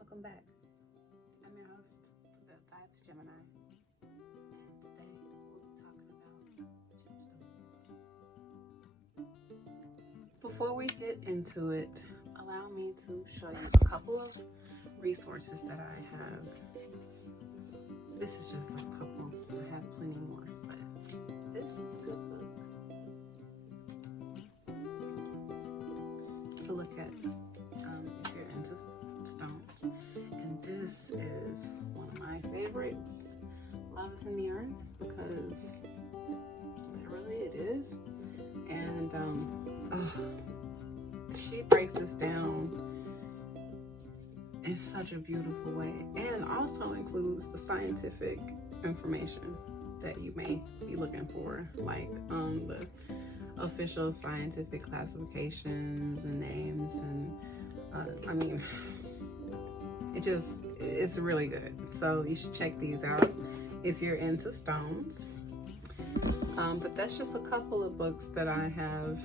Welcome back. I'm your host, the Vibes Gemini, and today we'll be talking about gemstones. Before we get into it, allow me to show you a couple of resources that I have. This is just a couple. I have plenty more, but this is a good book to look at if you're into stones. And this is one of my favorites. Love is in the Earth, because literally it is. And she breaks this down in such a beautiful way, and also includes the scientific information that you may be looking for, like the official scientific classifications and names, and I mean, it's really good. So you should check these out if you're into stones. But that's just a couple of books that I have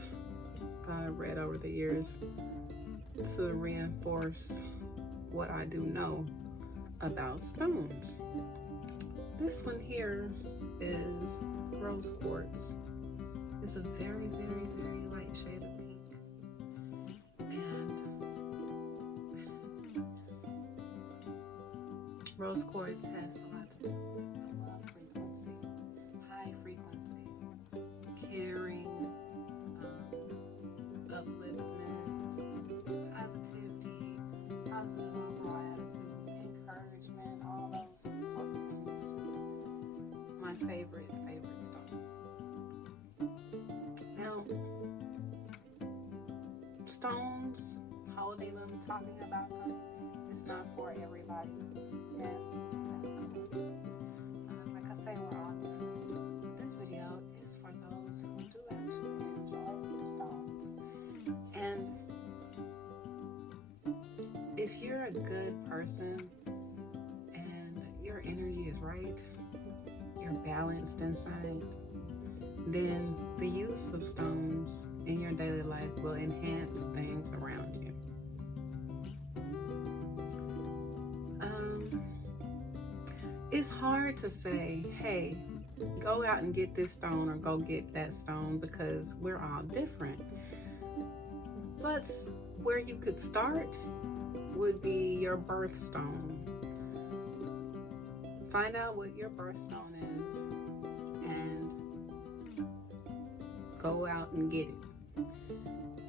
read over the years to reinforce what I do know about stones. This one here is rose quartz. It's a very, very, very light shade of pink. And rose quartz has a lot to do with the love frequency, high frequency, caring, upliftment, positivity, positive overall attitude, encouragement, all those sorts of things. This is my favorite stone. Now, stones, holding them, talking about them, it's not for everybody, and that's cool. Like I say, we're all different. This video is for those who do actually enjoy stones. And if you're a good person and your energy is right, you're balanced inside, then the use of stones in your daily life will enhance things around you. It's hard to say, hey, go out and get this stone or go get that stone, because we're all different. But where you could start would be your birthstone. Find out what your birthstone is and go out and get it.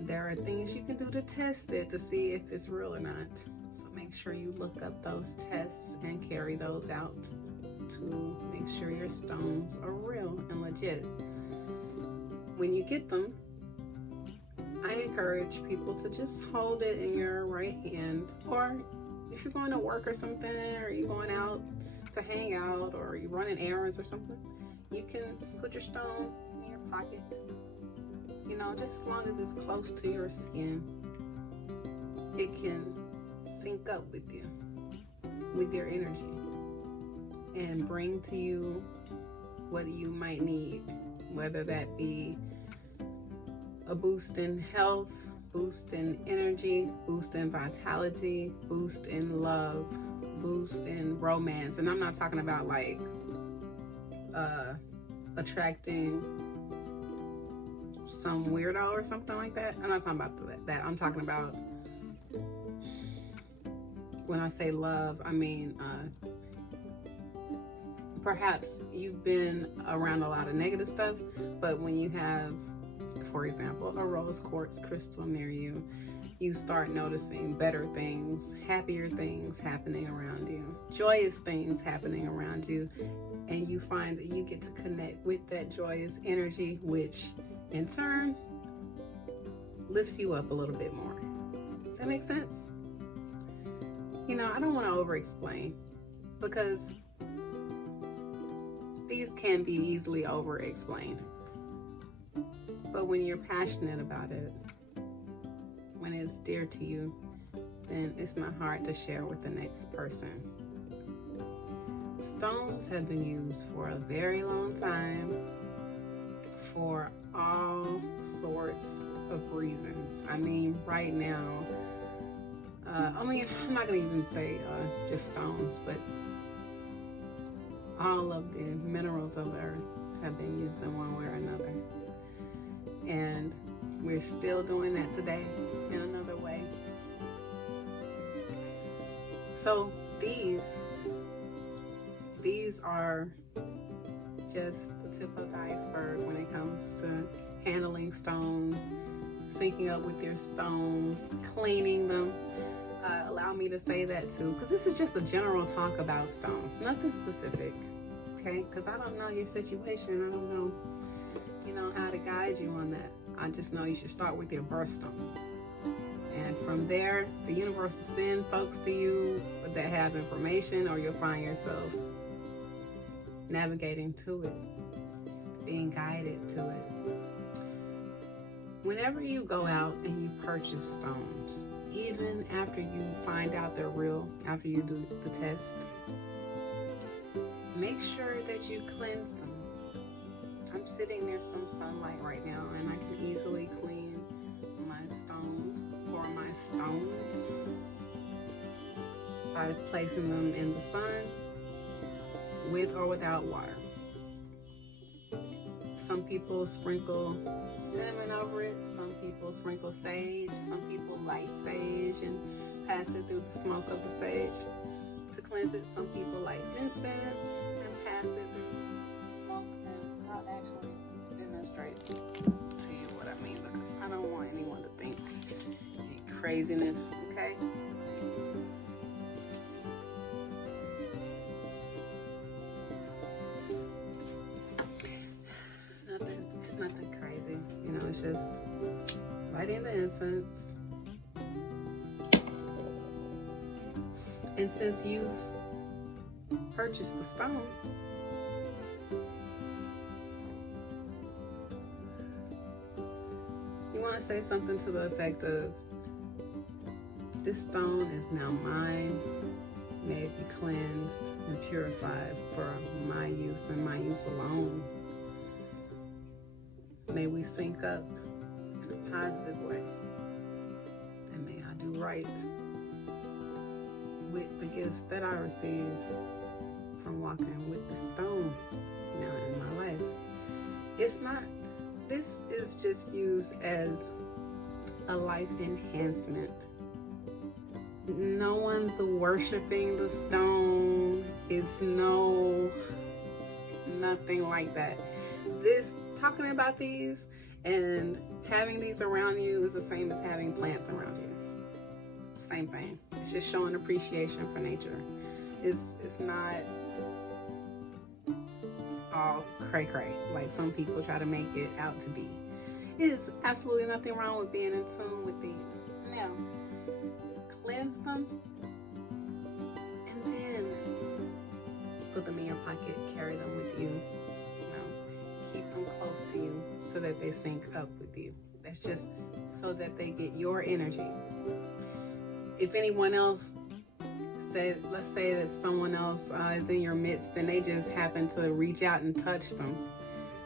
There are things you can do to test it to see if it's real or not. So make sure you look up those tests and carry those out to make sure your stones are real and legit. When you get them, I encourage people to just hold it in your right hand, or if you're going to work or something, or you're going out to hang out, or you're running errands or something, you can put your stone in your pocket, you know, just as long as it's close to your skin. It can sync up with you, with your energy, and bring to you what you might need, whether that be a boost in health, boost in energy, boost in vitality, boost in love, boost in romance. And I'm not talking about like attracting some weirdo or something like that. I'm not talking about that. I'm talking about, when I say love, I mean perhaps you've been around a lot of negative stuff, but when you have, for example, a rose quartz crystal near you, you start noticing better things, happier things happening around you, joyous things happening around you, and you find that you get to connect with that joyous energy, which in turn lifts you up a little bit more. That makes sense? You know, I don't want to over-explain, because these can be easily over-explained. But when you're passionate about it, when it's dear to you, then it's not hard to share with the next person. Stones have been used for a very long time for all sorts of reasons. I mean, right now, I mean, I'm not gonna even say just stones, but all of the minerals of the earth have been used in one way or another. And we're still doing that today in another way. So these are just the tip of the iceberg when it comes to handling stones, syncing up with your stones, cleaning them. Allow me to say that too, because this is just a general talk about stones, nothing specific, okay? Because I don't know your situation. I don't know, how to guide you on that. I just know you should start with your birthstone. And from there, the universe will send folks to you that have information, or you'll find yourself navigating to it, being guided to it. Whenever you go out and you purchase stones, even after you find out they're real, after you do the test, make sure that you cleanse them. I'm sitting near some sunlight right now, and I can easily clean my stone or my stones by placing them in the sun with or without water. Some people sprinkle cinnamon over it, some people sprinkle sage, some people light sage and pass it through the smoke of the sage to cleanse it. Some people light incense and pass it through the smoke. And I'll actually demonstrate to you what I mean, because I don't want anyone to think any craziness, okay? Nothing crazy, it's just lighting the incense. And since you've purchased the stone, you want to say something to the effect of, this stone is now mine, may it be cleansed and purified for my use and my use alone. May we sync up in a positive way, and may I do right with the gifts that I receive from walking with the stone now in my life. This is just used as a life enhancement. No one's worshiping the stone. It's nothing like that. Talking about these and having these around you is the same as having plants around you. Same thing. It's just showing appreciation for nature. It's not all cray-cray like some people try to make it out to be. There's absolutely nothing wrong with being in tune with these. Now, cleanse them and then put them in your pocket, carry them with you. Keep them close to you so that they sync up with you. That's just so that they get your energy. If anyone else let's say that someone else is in your midst and they just happen to reach out and touch them.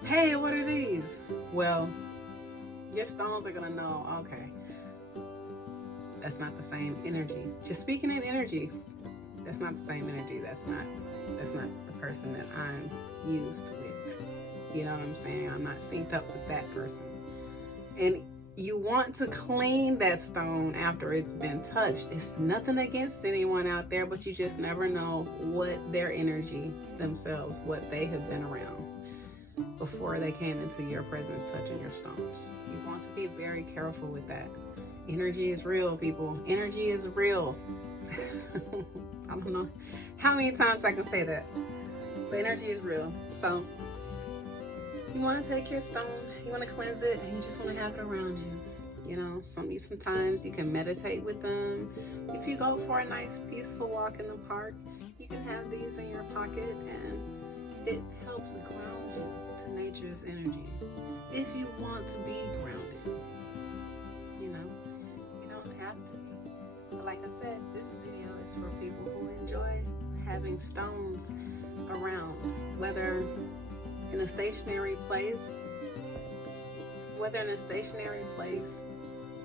Hey, what are these? Well, your stones are gonna know, okay, that's not the same energy. Just speaking in energy, that's not the same energy. That's not the person that I'm used with. You know what I'm saying? I'm not synced up with that person. And you want to clean that stone after it's been touched. It's nothing against anyone out there, but you just never know what their energy themselves, what they have been around before they came into your presence touching your stones. You want to be very careful with that. Energy is real, people. Energy is real. I don't know how many times I can say that, but energy is real. So you want to take your stone, you want to cleanse it, and you just want to have it around you. You know, sometimes you can meditate with them. If you go for a nice, peaceful walk in the park, you can have these in your pocket, and it helps ground you to nature's energy. If you want to be grounded, you know, you don't have to be. But like I said, this video is for people who enjoy having stones around, whether in a stationary place,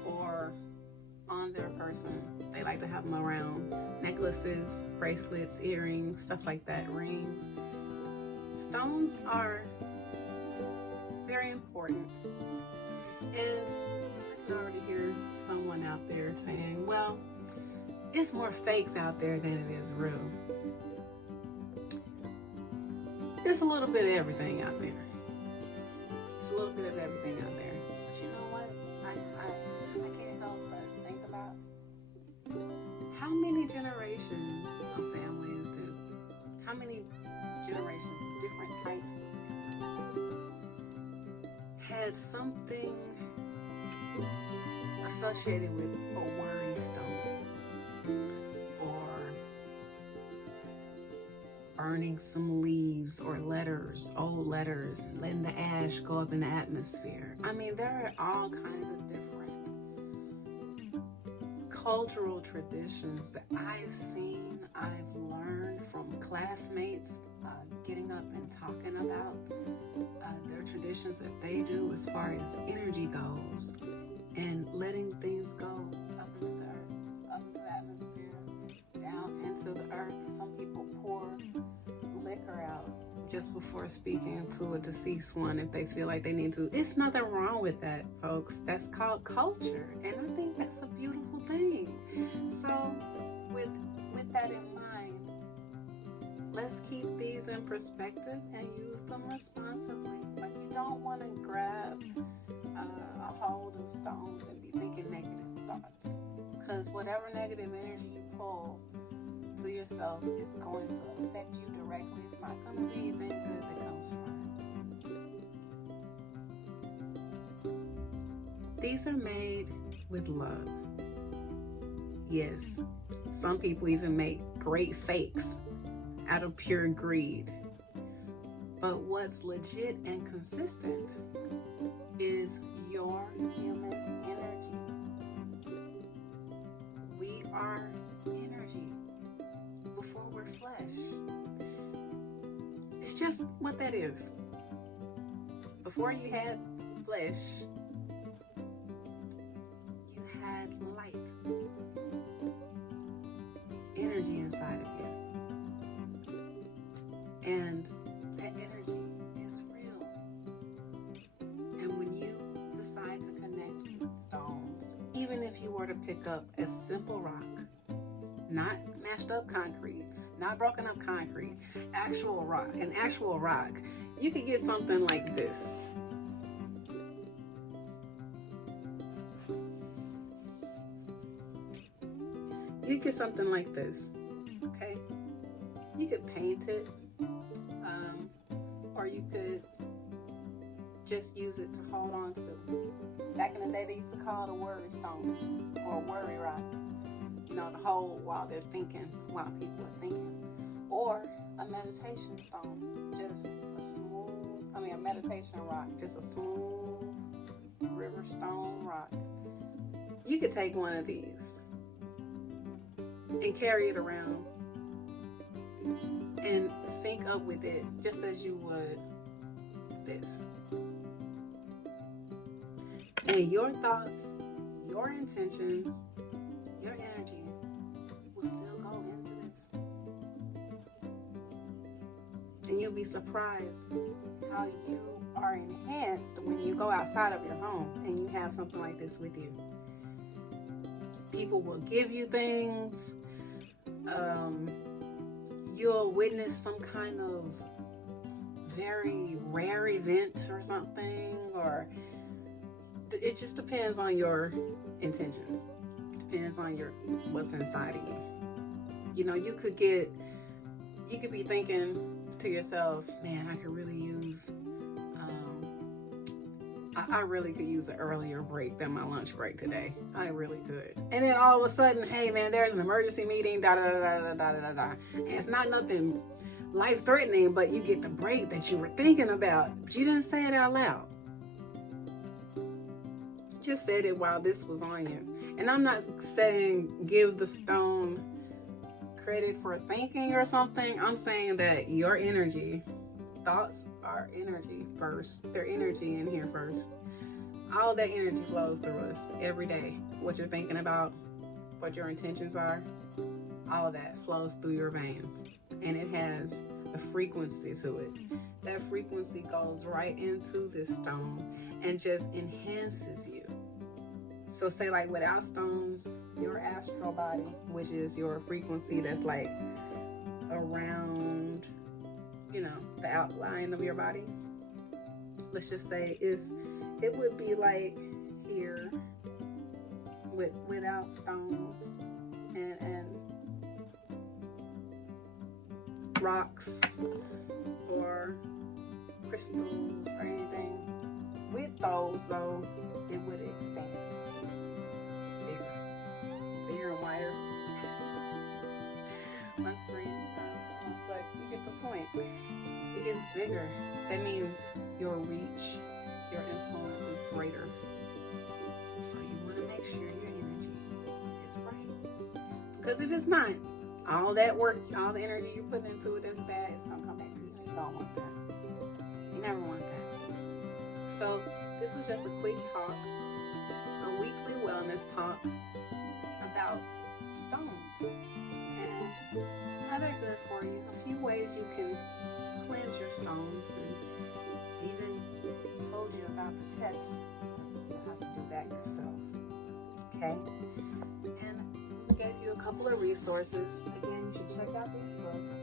or on their person. They like to have them around necklaces, bracelets, earrings, stuff like that, rings. Stones are very important. And I can already hear someone out there saying, well, it's more fakes out there than it is real. There's a little bit of everything out there. It's a little bit of everything out there. But you know what? I can't help but think about how many generations of families do. How many generations, different types of families, had something associated with a worry stone, or burning some leaves or letters, old letters, and letting the ash go up in the atmosphere. I mean, there are all kinds of different cultural traditions that I've seen, I've learned from classmates getting up and talking about their traditions that they do as far as energy goes, and letting things go up into the earth, up into the atmosphere, down into the earth. Some people pour liquor out just before speaking to a deceased one if they feel like they need to. It's nothing wrong with that, folks. That's called culture, and I think that's a beautiful thing. So with that in mind, let's keep these in perspective and use them responsibly. Like, you don't want to grab a hold of stones and be thinking negative thoughts, because whatever negative energy you pull to yourself is going to affect you directly. It's not going to be anything good that comes from it. These are made with love. Yes, some people even make great fakes out of pure greed. But what's legit and consistent is your human energy. We are energy before we're flesh. It's just what that is. Before you had flesh, you had light, energy inside of you. And that energy is real. And when you decide to connect with stones, even if you were to pick up a simple rock, not mashed up concrete, not broken up concrete, an actual rock, you could get something like this. You get something like this, okay? You could paint it, or you could just use it to hold on to. Back in the day, they used to call it a worry stone or a worry rock, you know, to hold while they're thinking, while people are thinking. Or a meditation stone, just a meditation rock, just a smooth river stone rock. You could take one of these and carry it around and sync up with it just as you would this. And your thoughts, your intentions, your energy will still go into this. And you'll be surprised how you are enhanced when you go outside of your home and you have something like this with you. People will give you things. You'll witness some kind of very rare event or something, or it just depends on your intentions. It depends on what's inside of you. You know, you could be thinking to yourself, man, I could really use I really could use an earlier break than my lunch break today. I really could. And then all of a sudden, hey man, there's an emergency meeting, da da da da da da da da. And it's not nothing life-threatening, but you get the break that you were thinking about, but you didn't say it out loud. You just said it while this was on you. And I'm not saying give the stone credit for thinking or something. I'm saying that your energy, thoughts are energy first. They're energy in here first. All that energy flows through us every day. What you're thinking about, what your intentions are, all of that flows through your veins. And it has a frequency to it. That frequency goes right into this stone and just enhances you. So say like without stones, your astral body, which is your frequency that's like around, you know, the outline of your body. Let's just say it would be like here without stones and rocks or crystals or anything. With those though, it would expand. Bigger and wider. My screen is kind of small, but you get the point. It gets bigger. That means your reach, your influence is greater. So you want to make sure your energy is right. Because if it's not, all that work, all the energy you put into it that's bad, it's going to come back to you. You don't want that. You never want that. So this was just a quick talk, a weekly wellness talk about stones and how they're good for you. A few ways you can cleanse your stones, and even told you about the test. You'll have to do that yourself. Okay? And we gave you a couple of resources. Again, you should check out these books.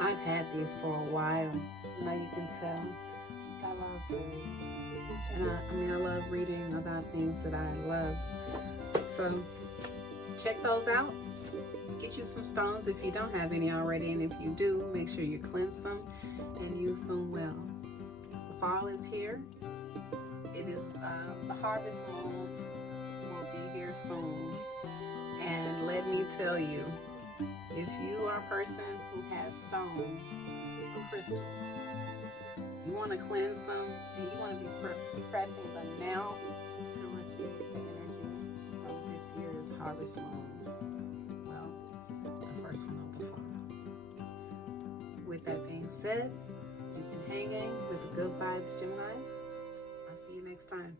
I've had these for a while. Now you can tell. I love to read. And I love reading about things that I love. So check those out. Get you some stones if you don't have any already. And if you do, make sure you cleanse them and use them well. The fall is here. It is the harvest moon will be here soon. And let me tell you, if you are a person who has stones or crystals, you want to cleanse them and you want to be prepping them now to receive the energy from this year's harvest moon. Well, the first one of the fall. With that being said, you've been hanging with the Good Vibes Gemini. I'll see you next time.